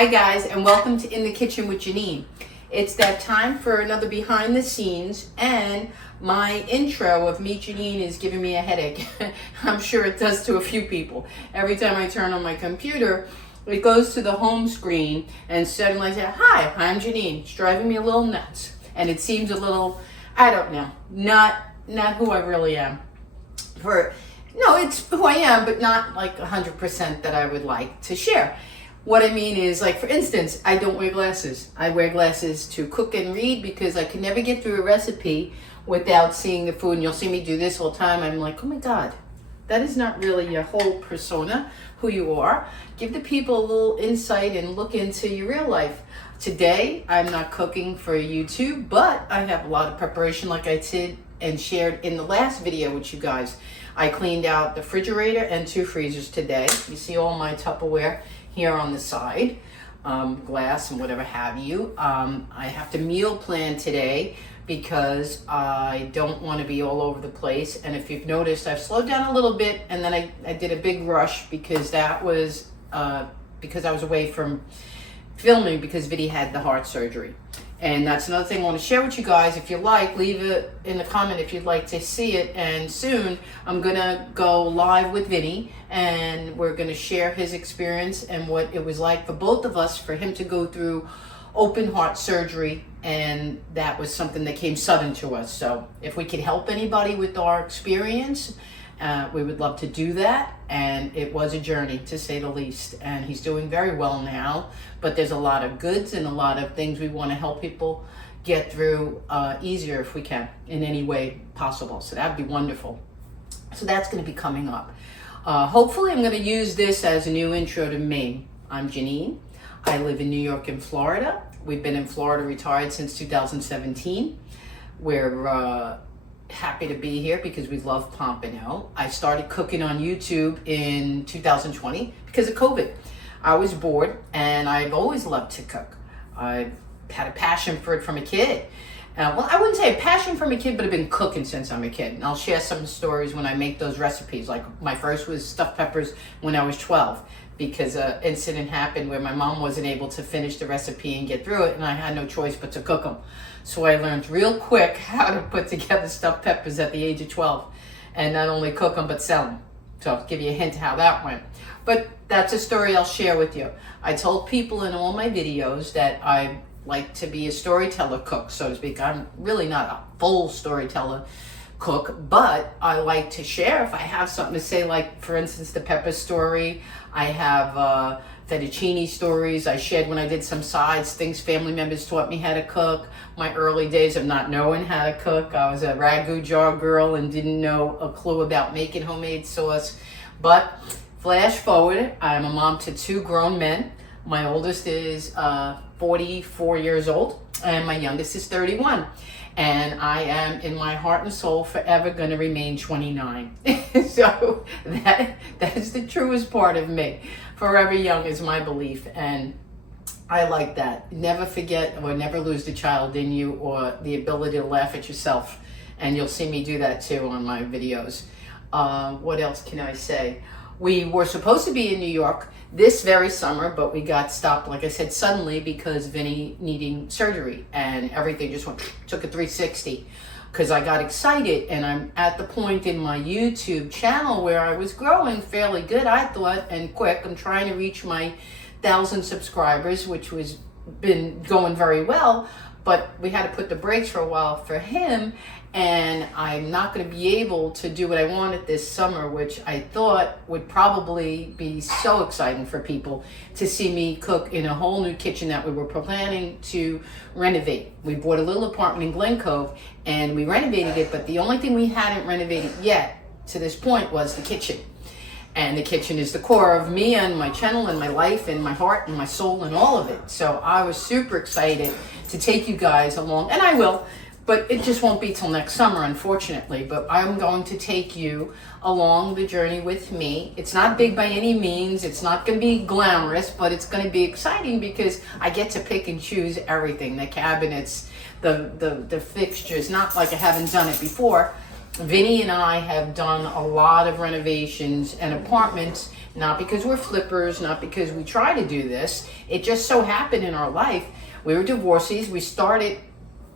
Hi guys, and welcome to In the Kitchen with Jeanine. It's that time for another behind the scenes, and my intro of Meet Jeanine is giving me a headache. I'm sure it does to a few people. Every time I turn on my computer, it goes to the home screen and suddenly I say, hi, I'm Jeanine. It's driving me a little nuts. And it seems a little, I don't know, not who I really am. No, it's who I am, but not like 100% that I would like to share. What I mean is, like, for instance, I don't wear glasses. I wear glasses to cook and read because I can never get through a recipe without seeing the food. And you'll see me do this all the time. I'm like, oh my God, that is not really your whole persona, who you are. Give the people a little insight and look into your real life. Today, I'm not cooking for YouTube, but I have a lot of preparation like I did and shared in the last video with you guys. I cleaned out the refrigerator and 2 freezers today. You see all my Tupperware here on the side, glass and whatever have you. I have to meal plan today because I don't want to be all over the place. And if you've noticed, I've slowed down a little bit, and then I did a big rush because that was because I was away from filming because Vinny had the heart surgery. And that's another thing I want to share with you guys. If you like, leave it in the comment if you'd like to see it. And soon I'm going to go live with Vinny, and we're going to share his experience and what it was like for both of us, for him to go through open heart surgery. And that was something that came sudden to us. So if we could help anybody with our experience, we would love to do that. And it was a journey, to say the least. And he's doing very well now, but there's a lot of goods and a lot of things we want to help people get through easier if we can, in any way possible. So that'd be wonderful. So that's going to be coming up. Hopefully I'm going to use this as a new intro to me. I'm Jeanine. I live in New York and Florida. We've been in Florida retired since 2017. We're happy to be here because we love Pompano. I started cooking on YouTube in 2020 because of COVID. I was bored, and I've always loved to cook. I had a passion for it from a kid. Well, I wouldn't say a passion from a kid, but I've been cooking since I'm a kid. And I'll share some stories when I make those recipes. Like, my first was stuffed peppers when I was 12 because an incident happened where my mom wasn't able to finish the recipe and get through it, and I had no choice but to cook them. So I learned real quick how to put together stuffed peppers at the age of 12, and not only cook them, but sell them. So I'll give you a hint how that went. But that's a story I'll share with you. I told people in all my videos that I like to be a storyteller cook, so to speak. I'm really not a full storyteller cook, but I like to share if I have something to say, like, for instance, the pepper story. I have fettuccine stories I shared when I did some sides, things family members taught me how to cook. My early days of not knowing how to cook. I was a ragu jar girl and didn't know a clue about making homemade sauce. But flash forward, I'm a mom to 2 grown men. My oldest is 44 years old, and my youngest is 31. And I am, in my heart and soul, forever going to remain 29. So that is the truest part of me. Forever young is my belief, and I like that. Never forget or never lose the child in you, or the ability to laugh at yourself. And you'll see me do that too on my videos. What else can I say? We were supposed to be in New York this very summer, but we got stopped, like I said, suddenly because Vinny needing surgery, and everything just took a 360 because I got excited. And I'm at the point in my YouTube channel where I was growing fairly good, I thought, and quick. I'm trying to reach my 1,000 subscribers, which was been going very well, but we had to put the brakes for a while for him. And I'm not going to be able to do what I wanted this summer, which I thought would probably be so exciting for people to see me cook in a whole new kitchen that we were planning to renovate. We bought a little apartment in Glen Cove and we renovated it, but the only thing we hadn't renovated yet to this point was the kitchen. And the kitchen is the core of me and my channel and my life and my heart and my soul and all of it. So I was super excited to take you guys along, and I will. But it just won't be till next summer, unfortunately. But I'm going to take you along the journey with me. It's not big by any means. It's not going to be glamorous, but it's going to be exciting because I get to pick and choose everything. The cabinets, the fixtures, not like I haven't done it before. Vinny and I have done a lot of renovations and apartments Not because we're flippers, not because we try to do this. It just so happened in our life. We were divorcees. We started,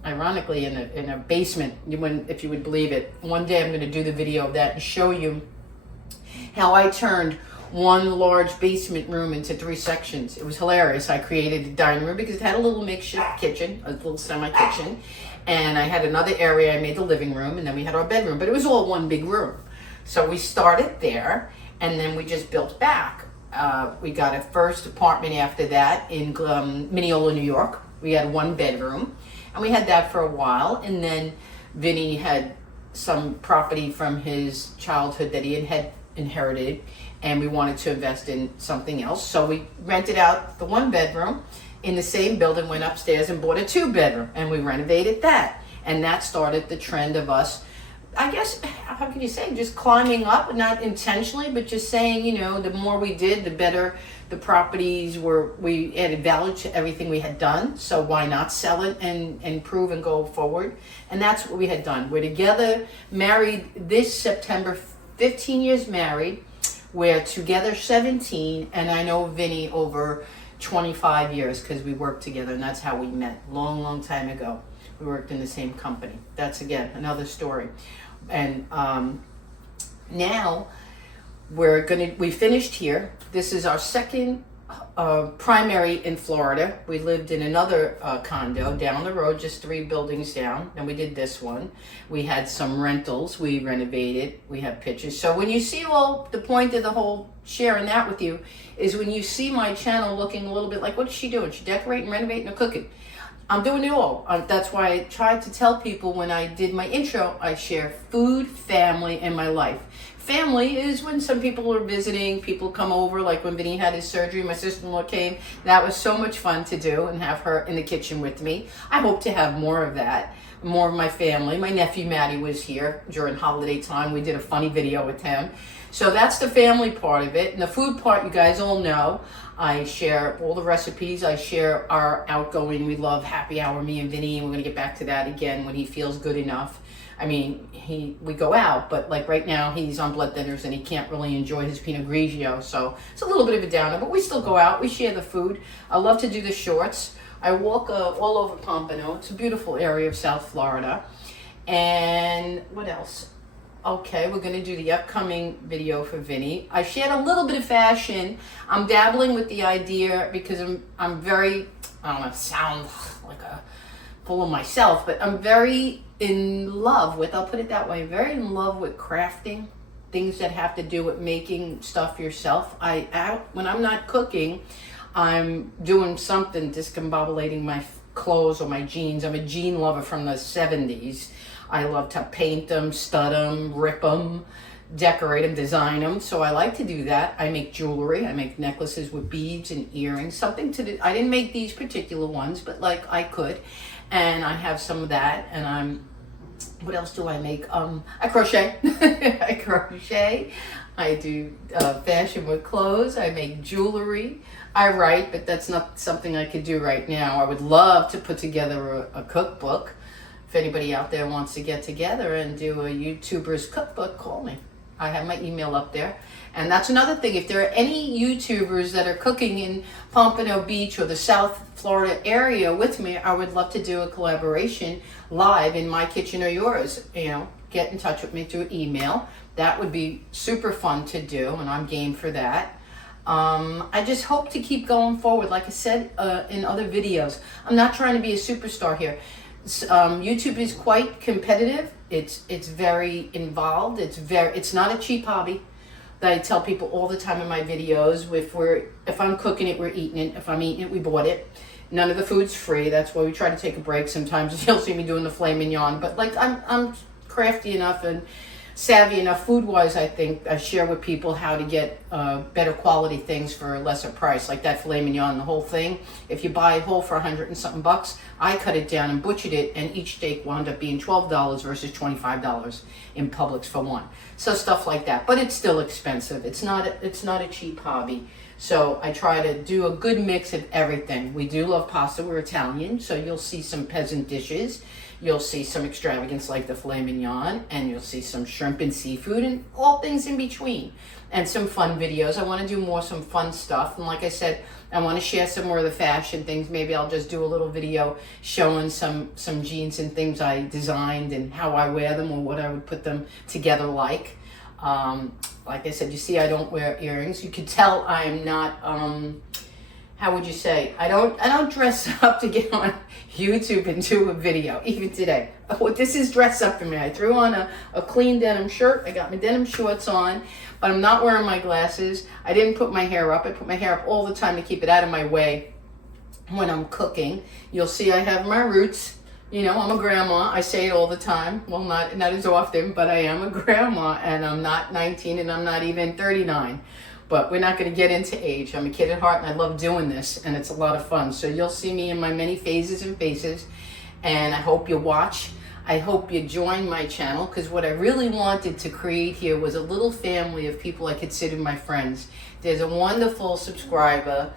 ironically, in a basement, if you would believe it. One day I'm going to do the video of that and show you how I turned one large basement room into 3 sections. It was hilarious. I created a dining room because it had a little makeshift kitchen, a little semi-kitchen, and I had another area. I made the living room, and then we had our bedroom, but it was all one big room. So we started there, and then we just built back. We got a first apartment after that in Mineola, New York. We had 1 bedroom, and we had that for a while, and then Vinny had some property from his childhood that he had inherited, and we wanted to invest in something else. So we rented out the 1 bedroom in the same building, went upstairs and bought a 2 bedroom, and we renovated that. And that started the trend of us, I guess, how can you say, just climbing up, not intentionally, but just saying, you know, the more we did, the better the properties were. We added value to everything we had done. So why not sell it and improve and go forward? And that's what we had done. We're together, married this September, 15 years married. We're together 17, and I know Vinny over 25 years because we worked together, and that's how we met. Long time ago. We worked in the same company. That's, again, another story. And now we finished here. This is our second primary in Florida. We lived in another condo down the road, just 3 buildings down. And we did this one. We had some rentals. We renovated. We have pictures. So when you see the point of the whole sharing that with you is when you see my channel looking a little bit like, what is she doing? She decorating, renovating, or cooking? I'm doing it all. That's why I tried to tell people when I did my intro, I share food, family, and my life. Family is when some people are visiting, people come over, like when Vinny had his surgery, my sister-in-law came. That was so much fun to do and have her in the kitchen with me. I hope to have more of that, more of my family. My nephew Matty was here during holiday time. We did a funny video with him. So that's the family part of it. And the food part, you guys all know. I share all the recipes. I share our outgoing. We love happy hour, me and Vinny, and we're going to get back to that again when he feels good enough. I mean, we go out, but like right now he's on blood thinners and he can't really enjoy his Pinot Grigio, so it's a little bit of a downer, but we still go out. We share the food. I love to do the shorts. I walk all over Pompano. It's a beautiful area of South Florida. And what else? Okay, we're going to do the upcoming video for Vinny. I shared a little bit of fashion. I'm dabbling with the idea because I'm very, I don't know, sound like a full of myself, but I'm very in love with, I'll put it that way, very in love with crafting, things that have to do with making stuff yourself. When I'm not cooking, I'm doing something, discombobulating my clothes or my jeans. I'm a jean lover from the 70s. I love to paint them, stud them, rip them, decorate them, design them. So I like to do that. I make jewelry. I make necklaces with beads and earrings. Something to do. I didn't make these particular ones, but like I could. And I have some of that. And what else do I make? I crochet. I crochet. I do fashion with clothes. I make jewelry. I write, but that's not something I could do right now. I would love to put together a cookbook. If anybody out there wants to get together and do a YouTuber's cookbook, call me. I have my email up there. And that's another thing. If there are any YouTubers that are cooking in Pompano Beach or the South Florida area with me, I would love to do a collaboration live in my kitchen or yours. You know, get in touch with me through email. That would be super fun to do, and I'm game for that. I just hope to keep going forward. Like I said in other videos, I'm not trying to be a superstar here. YouTube is quite competitive. It's very involved. It's not a cheap hobby. That I tell people all the time in my videos. If I'm cooking it, we're eating it. If I'm eating it, we bought it. None of the food's free. That's why we try to take a break. Sometimes you'll see me doing the filet mignon, but like I'm crafty enough and savvy enough food-wise, I think. I share with people how to get better quality things for a lesser price, like that filet mignon, the whole thing. If you buy it whole for $100 and something bucks, I cut it down and butchered it, and each steak wound up being $12 versus $25 in Publix for one. So stuff like that, but it's still expensive. It's not a cheap hobby. So I try to do a good mix of everything. We do love pasta. We're Italian, so you'll see some peasant dishes. You'll see some extravagance like the filet mignon, and you'll see some shrimp and seafood and all things in between. And some fun videos. I want to do more some fun stuff. And like I said, I want to share some more of the fashion things. Maybe I'll just do a little video showing some jeans and things I designed and how I wear them or what I would put them together like. Like I said, you see I don't wear earrings. You can tell I'm not, how would you say? I don't dress up to get on YouTube and do a video, even today. This is dress up for me. I threw on a clean denim shirt. I got my denim shorts on, but I'm not wearing my glasses. I didn't put my hair up. I put my hair up all the time to keep it out of my way when I'm cooking. You'll see I have my roots. You know, I'm a grandma. I say it all the time. Well, not as often, but I am a grandma, and I'm not 19 and I'm not even 39. But we're not going to get into age. I'm a kid at heart, and I love doing this, and it's a lot of fun. So you'll see me in my many phases and faces, and I hope you watch. I hope you join my channel, because what I really wanted to create here was a little family of people I consider my friends. There's a wonderful subscriber,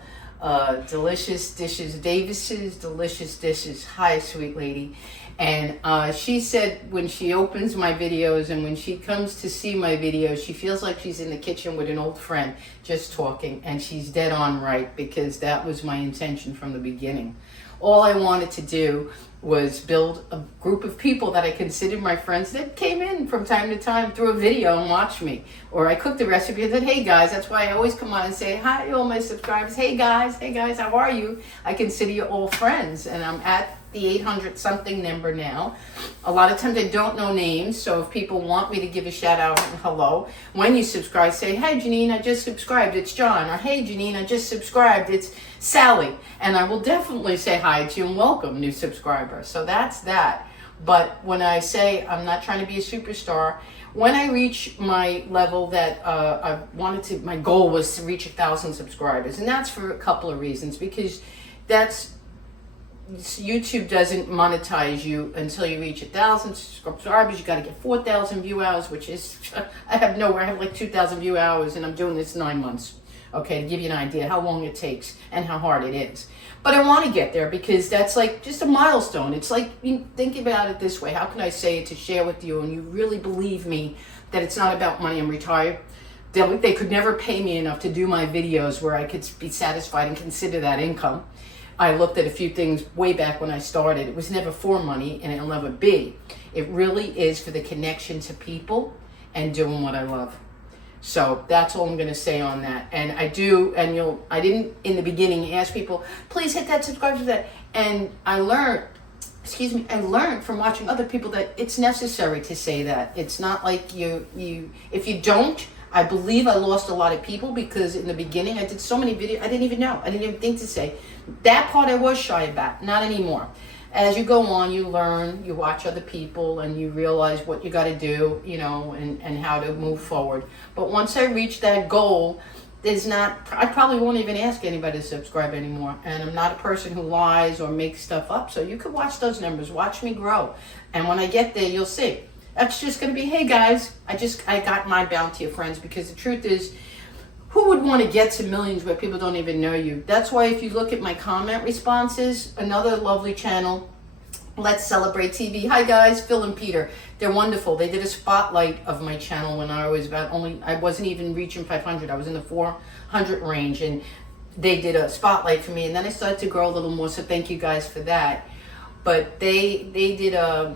Delicious Dishes, Davis's Delicious Dishes. Hi, sweet lady. And she said when she opens my videos and when she comes to see my videos, she feels like she's in the kitchen with an old friend just talking. And she's dead on right, because that was my intention from the beginning. All I wanted to do was build a group of people that I considered my friends that came in from time to time through a video and watched me. Or I cooked the recipe and said, hey guys, that's why I always come on and say, hi all my subscribers, hey guys, how are you? I consider you all friends, and I'm at the 800 something number now. A lot of times I don't know names, so if people want me to give a shout out and hello, when you subscribe, say, hey Jeanine, I just subscribed, it's John. Or hey Jeanine, I just subscribed, it's Sally. And I will definitely say hi to you and welcome new subscribers. So that's that. But when I say I'm not trying to be a superstar, when I reach my level that my goal was to reach 1,000 subscribers. And that's for a couple of reasons, because YouTube doesn't monetize you until you reach 1,000 subscribers. You got to get 4,000 view hours, which is, I have like 2,000 view hours, and I'm doing this 9 months. Okay, to give you an idea how long it takes and how hard it is. But I want to get there, because that's like just a milestone. It's like, you think about it this way. How can I say it to share with you and you really believe me that it's not about money? I'm retired. They could never pay me enough to do my videos where I could be satisfied and consider that income. I looked at a few things way back when I started. It was never for money, and it'll never be. It really is for the connection to people and doing what I love. So that's all I'm going to say on that. And I didn't in the beginning ask people, please hit that subscribe to that. And I learned from watching other people that it's necessary to say that. It's not like if you don't, I believe I lost a lot of people, because in the beginning I did so many videos, I didn't even know. I didn't even think to say. That part I was shy about, not anymore. As you go on, you learn, you watch other people, and you realize what you got to do, and how to move forward. But once I reach that goal, I probably won't even ask anybody to subscribe anymore. And I'm not a person who lies or makes stuff up. So you could watch those numbers, watch me grow. And when I get there, you'll see. That's just going to be, hey guys, I got my bounty of friends, because the truth is, who would want to get to millions where people don't even know you? That's why if you look at my comment responses, another lovely channel, Let's Celebrate TV. Hi guys, Phil and Peter. They're wonderful. They did a spotlight of my channel when I was I wasn't even reaching 500. I was in the 400 range, and they did a spotlight for me, and then I started to grow a little more, so thank you guys for that. But they did a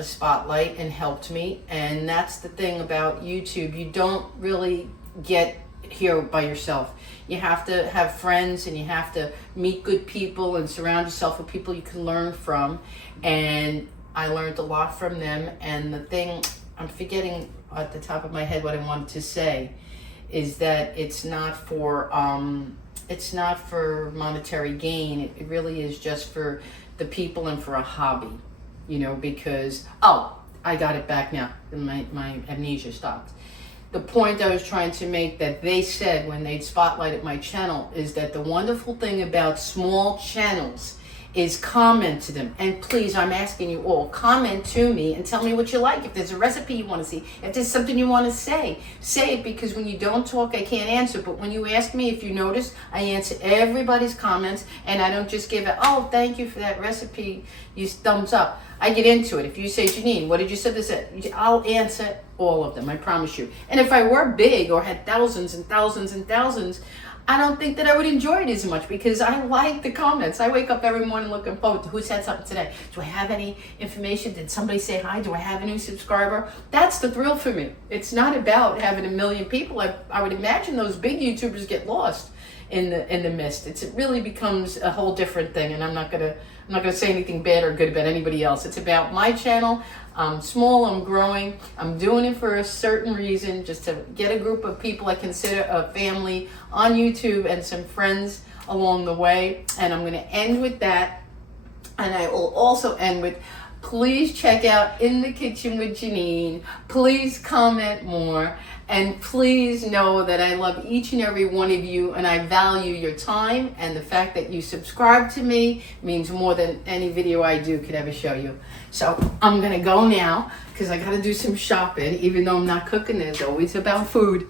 spotlight and helped me, and that's the thing about YouTube. You don't really get here by yourself. You have to have friends, and you have to meet good people and surround yourself with people you can learn from. And I learned a lot from them. And the thing, I'm forgetting at the top of my head what I wanted to say, is that it's not for monetary gain. It really is just for the people and for a hobby, because, I got it back now. My amnesia stopped. The point I was trying to make, that they said when they spotlighted my channel, is that the wonderful thing about small channels is comment to them. And please, I'm asking you all, comment to me and tell me what you like. If there's a recipe you want to see, if there's something you want to say it, because when you don't talk, I can't answer. But when you ask me, if you notice, I answer everybody's comments, and I don't just give it, oh, thank you for that recipe, you thumbs up. I get into it. If you say, Jeanine, what did you say this? I'll answer all of them, I promise you. And if I were big or had thousands and thousands and thousands, I don't think that I would enjoy it as much, because I like the comments. I wake up every morning looking forward to who said something today. Do I have any information? Did somebody say hi? Do I have a new subscriber? That's the thrill for me. It's not about having a million people. I would imagine those big YouTubers get lost in the mist. It really becomes a whole different thing, and I'm not gonna say anything bad or good about anybody else. It's about my channel. I'm small, I'm growing, I'm doing it for a certain reason, just to get a group of people I consider a family on YouTube and some friends along the way. And I'm gonna end with that. And I will also end with, please check out In the Kitchen with Jeanine. Please comment more. And please know that I love each and every one of you, and I value your time, and the fact that you subscribe to me means more than any video I do could ever show you. So I'm gonna go now, because I gotta do some shopping. Even though I'm not cooking, there's always about food.